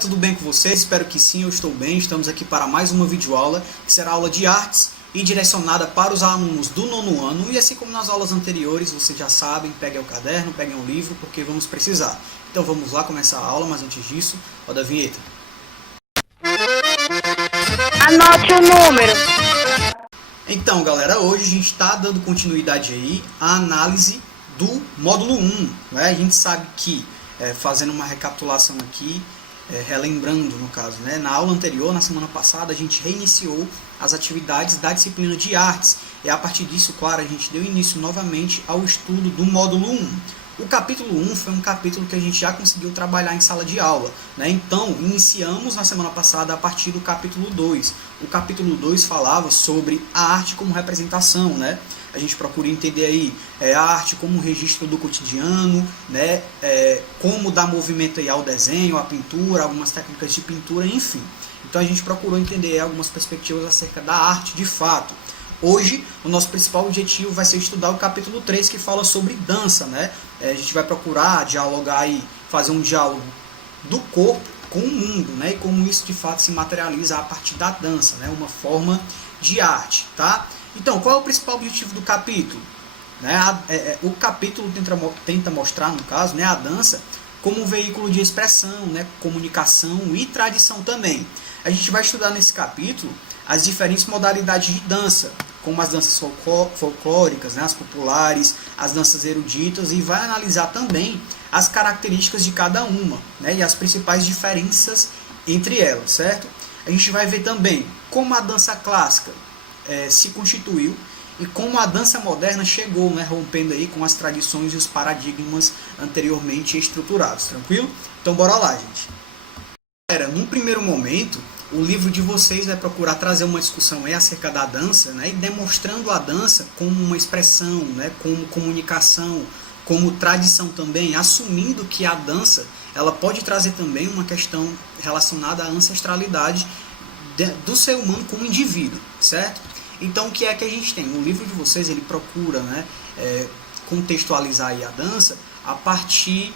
tudo bem com vocês? Espero que sim, eu estou bem. Estamos aqui para mais uma videoaula, que será aula de artes e direcionada para os alunos do nono ano. E assim como nas aulas anteriores, vocês já sabem, peguem o caderno, peguem o livro, porque vamos precisar. Então vamos lá começar a aula, mas antes disso, roda a vinheta. Anote o número. Então, galera, hoje a gente está dando continuidade aí à análise do módulo 1. Né? A gente sabe que, fazendo uma recapitulação aqui, relembrando no caso, né? Na aula anterior, na semana passada, a gente reiniciou as atividades da disciplina de artes. E a partir disso, claro, a gente deu início novamente ao estudo do módulo 1. O capítulo 1 foi um capítulo que a gente já conseguiu trabalhar em sala de aula, né? Então, iniciamos na semana passada a partir do capítulo 2. O capítulo 2 falava sobre a arte como representação, né? A gente procura entender aí a arte como um registro do cotidiano, né? Como dar movimento aí ao desenho, à pintura, algumas técnicas de pintura, enfim. Então a gente procurou entender algumas perspectivas acerca da arte de fato. Hoje, o nosso principal objetivo vai ser estudar o capítulo 3, que fala sobre dança, né? A gente vai procurar dialogar e fazer um diálogo do corpo com o mundo, né? E como isso de fato se materializa a partir da dança, né? Uma forma de arte, tá? Então, qual é o principal objetivo do capítulo? O capítulo tenta mostrar, no caso, né, a dança como um veículo de expressão, né, comunicação e tradição também. A gente vai estudar nesse capítulo as diferentes modalidades de dança, como as danças folclóricas, né, as populares, as danças eruditas, e vai analisar também as características de cada uma, né, e as principais diferenças entre elas, certo? A gente vai ver também como a dança clássica se constituiu e como a dança moderna chegou, né, rompendo aí com as tradições e os paradigmas anteriormente estruturados, tranquilo? Então bora lá, gente. Num primeiro momento, o livro de vocês vai procurar trazer uma discussão aí acerca da dança, né, e demonstrando a dança como uma expressão, né, como comunicação, como tradição também, assumindo que a dança ela pode trazer também uma questão relacionada à ancestralidade do ser humano como indivíduo, certo? Então, o que é que a gente tem? O livro de vocês ele procura, né, contextualizar aí a dança a partir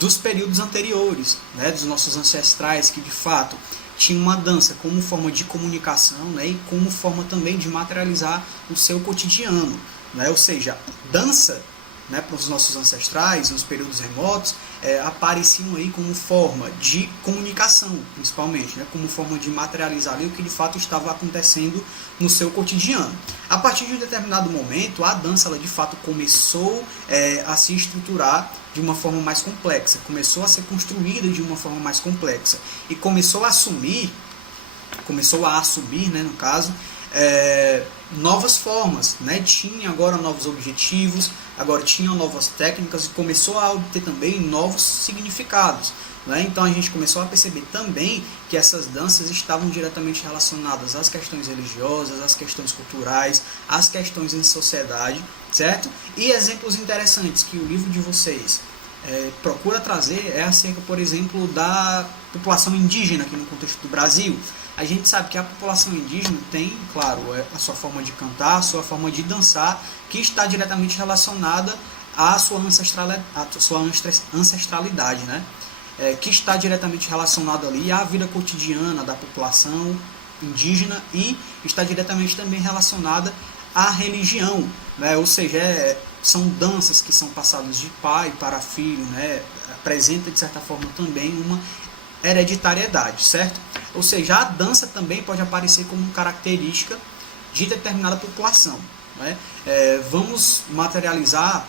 dos períodos anteriores, né, dos nossos ancestrais que de fato tinham uma dança como forma de comunicação, né, e como forma também de materializar o seu cotidiano, né? Ou seja, dança, né, para os nossos ancestrais, nos períodos remotos, apareciam aí como forma de comunicação, principalmente, né, como forma de materializar ali o que de fato estava acontecendo no seu cotidiano. A partir de um determinado momento, a dança ela de fato começou a se estruturar de uma forma mais complexa, começou a ser construída de uma forma mais complexa e começou a assumir, né, no caso, novas formas, né? Tinha agora novos objetivos, agora tinha novas técnicas e começou a obter também novos significados, né? Então a gente começou a perceber também que essas danças estavam diretamente relacionadas às questões religiosas, às questões culturais, às questões em sociedade, certo? E exemplos interessantes que o livro de vocês procura trazer acerca, por exemplo, da população indígena aqui no contexto do Brasil. A gente sabe que a população indígena tem, claro, a sua forma de cantar, a sua forma de dançar, que está diretamente relacionada à sua ancestralidade, né? Que está diretamente relacionada ali à vida cotidiana da população indígena e está diretamente também relacionada à religião, né? Ou seja, são danças que são passadas de pai para filho, né? Apresenta de certa forma também uma hereditariedade, certo? Ou seja, a dança também pode aparecer como característica de determinada população, né? Vamos materializar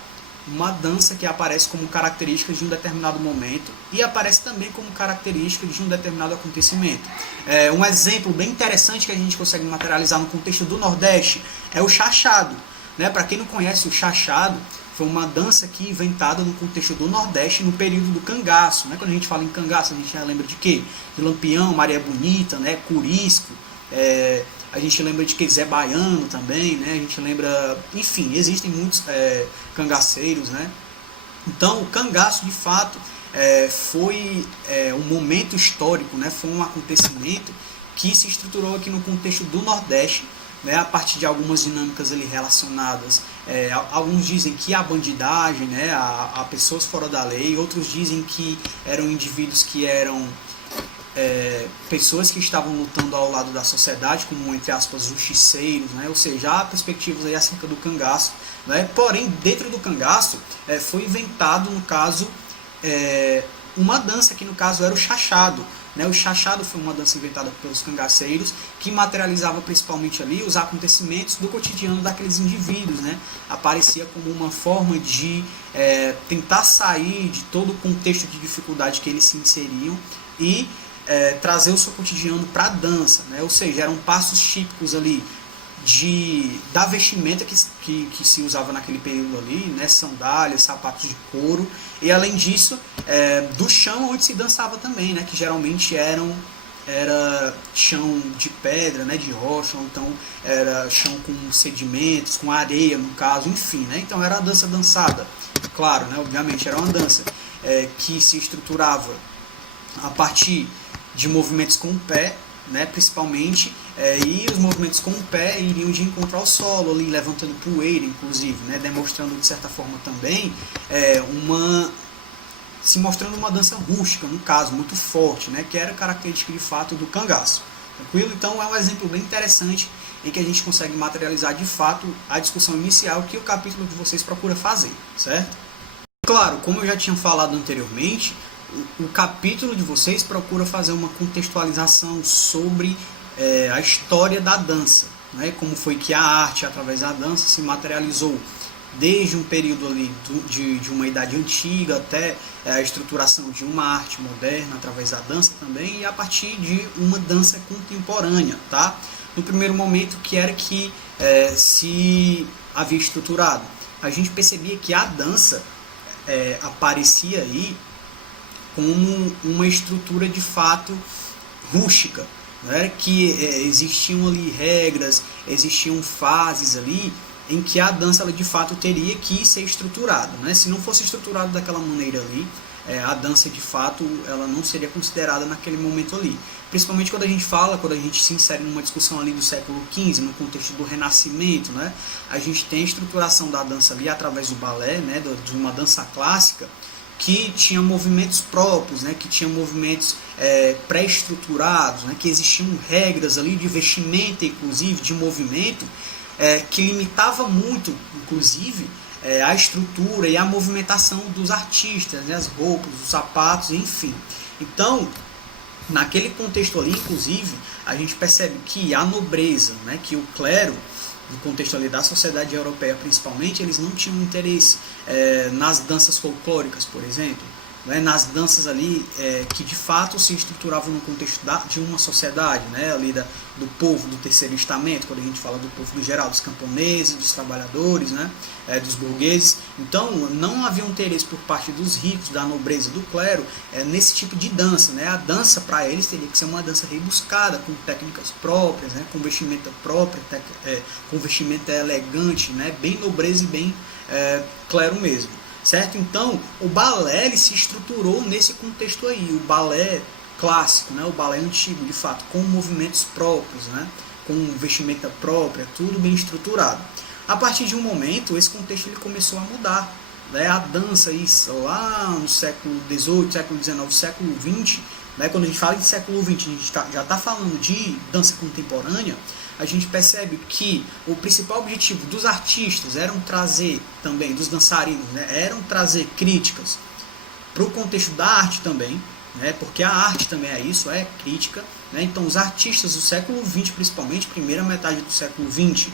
uma dança que aparece como característica de um determinado momento e aparece também como característica de um determinado acontecimento. Um exemplo bem interessante que a gente consegue materializar no contexto do Nordeste é o chachado, né? Para quem não conhece, o chachado foi uma dança que inventada no contexto do Nordeste no período do cangaço, né? Quando a gente fala em cangaço, a gente já lembra de quê? De Lampião, Maria Bonita, né? Curisco, a gente lembra de que Zé Baiano também, né? A gente lembra, enfim, existem muitos cangaceiros, né? Então, o cangaço, de fato, foi um momento histórico, né? Foi um acontecimento que se estruturou aqui no contexto do Nordeste, né, a partir de algumas dinâmicas ali relacionadas. Alguns dizem que a bandidagem, né, a pessoas fora da lei, outros dizem que eram indivíduos que eram pessoas que estavam lutando ao lado da sociedade, como, entre aspas, justiceiros, né? Ou seja, há perspectivas aí acerca do cangaço, né? Porém, dentro do cangaço, foi inventado, no caso, uma dança que, no caso, era o chachado, né? O chachado foi uma dança inventada pelos cangaceiros, que materializava principalmente ali os acontecimentos do cotidiano daqueles indivíduos, né? Aparecia como uma forma de tentar sair de todo o contexto de dificuldade que eles se inseriam e trazer o seu cotidiano para a dança, né? Ou seja, eram passos típicos ali da vestimenta que se usava naquele período ali, né? Sandálias, sapatos de couro, e além disso, do chão onde se dançava também, né? Que geralmente era chão de pedra, né? De rocha, ou então era chão com sedimentos, com areia no caso, enfim, né? Então era a dança dançada, claro, né? Obviamente era uma dança que se estruturava a partir de movimentos com o pé, né, principalmente, e os movimentos com o pé iriam de encontro ao solo, ali, levantando poeira, inclusive, né, demonstrando de certa forma também se mostrando uma dança rústica, no caso, muito forte, né, que era característica de fato do cangaço. Tranquilo? Então é um exemplo bem interessante em que a gente consegue materializar de fato a discussão inicial que o capítulo de vocês procura fazer, certo? Claro, como eu já tinha falado anteriormente, o capítulo de vocês procura fazer uma contextualização sobre a história da dança, né? Como foi que a arte, através da dança, se materializou desde um período ali de uma idade antiga até a estruturação de uma arte moderna através da dança também, e a partir de uma dança contemporânea, tá? No primeiro momento, que era que se havia estruturado, a gente percebia que a dança aparecia aí como uma estrutura de fato rústica, né? Que existiam ali regras, existiam fases ali em que a dança ela, de fato teria que ser estruturada, né? Se não fosse estruturado daquela maneira ali, a dança de fato ela não seria considerada naquele momento ali. Principalmente quando a gente se insere numa discussão ali do século XV, no contexto do Renascimento, né? A gente tem a estruturação da dança ali através do balé, né? De uma dança clássica, que tinha movimentos próprios, né, que tinha movimentos pré-estruturados, né, que existiam regras ali de vestimenta, inclusive, de movimento, que limitava muito, inclusive, a estrutura e a movimentação dos artistas, né, as roupas, os sapatos, enfim. Então, naquele contexto ali, inclusive, a gente percebe que a nobreza, né, que o clero, no contexto ali da sociedade europeia principalmente, eles não tinham interesse nas danças folclóricas, por exemplo, né, nas danças ali que de fato se estruturavam no contexto de uma sociedade, né, ali do povo do terceiro estamento, quando a gente fala do povo do geral, dos camponeses, dos trabalhadores, né, dos burgueses. Então não havia um interesse por parte dos ricos, da nobreza, do clero, nesse tipo de dança, né. A dança para eles teria que ser uma dança rebuscada, com técnicas próprias, né, com vestimenta própria, com vestimenta elegante, né, bem nobreza e bem clero mesmo, certo? Então o balé ele se estruturou nesse contexto aí, o balé clássico, né, o balé antigo, de fato, com movimentos próprios, né, com vestimenta própria, tudo bem estruturado. A partir de um momento, esse contexto ele começou a mudar, né, a dança isso, lá no século XVIII, século XIX, século XX, né, quando a gente fala de século XX, a gente já está falando de dança contemporânea, a gente percebe que o principal objetivo dos artistas eram trazer também, dos dançarinos, né, eram trazer críticas para o contexto da arte também, né, porque a arte também é isso, é crítica, né. Então os artistas do século XX, principalmente, primeira metade do século XX,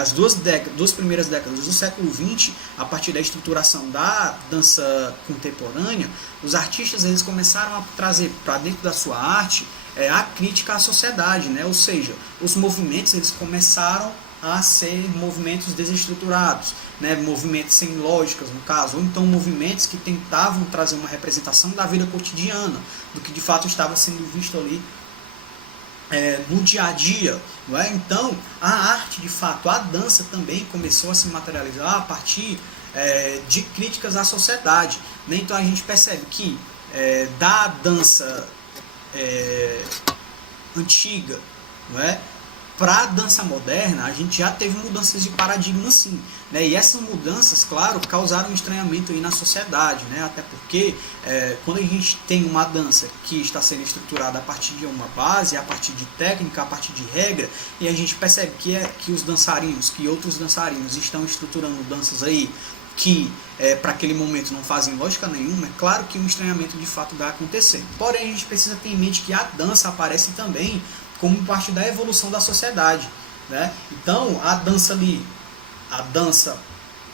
as duas primeiras décadas do século XX, a partir da estruturação da dança contemporânea, os artistas eles começaram a trazer para dentro da sua arte a crítica à sociedade, né? Ou seja, os movimentos eles começaram a ser movimentos desestruturados, né? Movimentos sem lógicas, no caso, ou então movimentos que tentavam trazer uma representação da vida cotidiana, do que de fato estava sendo visto ali no dia a dia, não é? Então a arte, de fato, a dança também começou a se materializar a partir de críticas à sociedade, né? Então a gente percebe que da dança antiga, não é? para a dança moderna, a gente já teve mudanças de paradigma sim, né? E essas mudanças, claro, causaram um estranhamento aí na sociedade, né? Até porque quando a gente tem uma dança que está sendo estruturada a partir de uma base, a partir de técnica, a partir de regra, e a gente percebe que os dançarinos, que outros dançarinos estão estruturando danças aí que para aquele momento não fazem lógica nenhuma, é claro que um estranhamento de fato vai acontecer. Porém, a gente precisa ter em mente que a dança aparece também como parte da evolução da sociedade, né? Então, a dança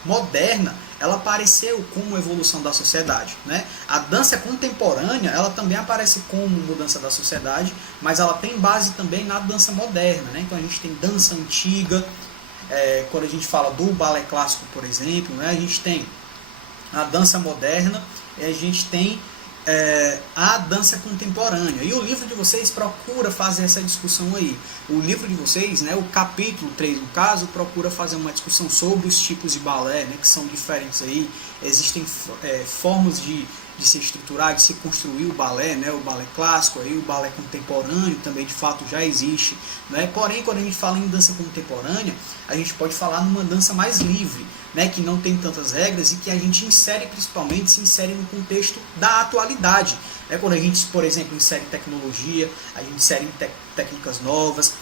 moderna, ela apareceu como evolução da sociedade, né? A dança contemporânea, ela também aparece como mudança da sociedade, mas ela tem base também na dança moderna, né? Então, a gente tem dança antiga, quando a gente fala do balé clássico, por exemplo, né? A gente tem a dança moderna e a gente tem a dança contemporânea. E o livro de vocês procura fazer essa discussão aí. O livro de vocês, né, o capítulo 3 no caso, procura fazer uma discussão sobre os tipos de balé, né, que são diferentes aí. Existem formas de se estruturar, de se construir o balé, né, o balé clássico, aí, o balé contemporâneo também de fato já existe, né? Porém, quando a gente fala em dança contemporânea, a gente pode falar numa dança mais livre, né, que não tem tantas regras e que a gente se insere no contexto da atualidade. Quando a gente, por exemplo, insere tecnologia, a gente insere técnicas novas,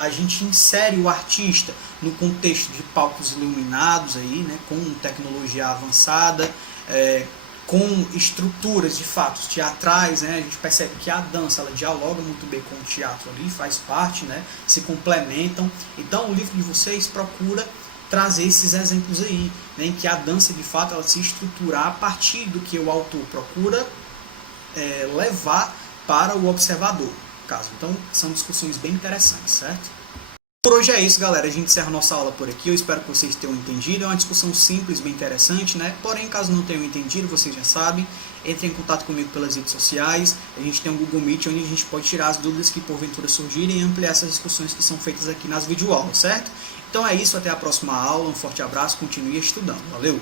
a gente insere o artista no contexto de palcos iluminados, aí, né, com tecnologia avançada, com estruturas de fato teatrais, né? A gente percebe que a dança ela dialoga muito bem com o teatro ali, faz parte, né? Se complementam. Então o livro de vocês procura trazer esses exemplos aí, né? Em que a dança de fato ela se estruturar a partir do que o autor procura levar para o observador, caso. Então são discussões bem interessantes, certo? Por hoje é isso, galera. A gente encerra nossa aula por aqui. Eu espero que vocês tenham entendido. É uma discussão simples, bem interessante, né? Porém, caso não tenham entendido, vocês já sabem, entrem em contato comigo pelas redes sociais. A gente tem um Google Meet onde a gente pode tirar as dúvidas que porventura surgirem e ampliar essas discussões que são feitas aqui nas videoaulas, certo? Então é isso, até a próxima aula. Um forte abraço, continue estudando. Valeu!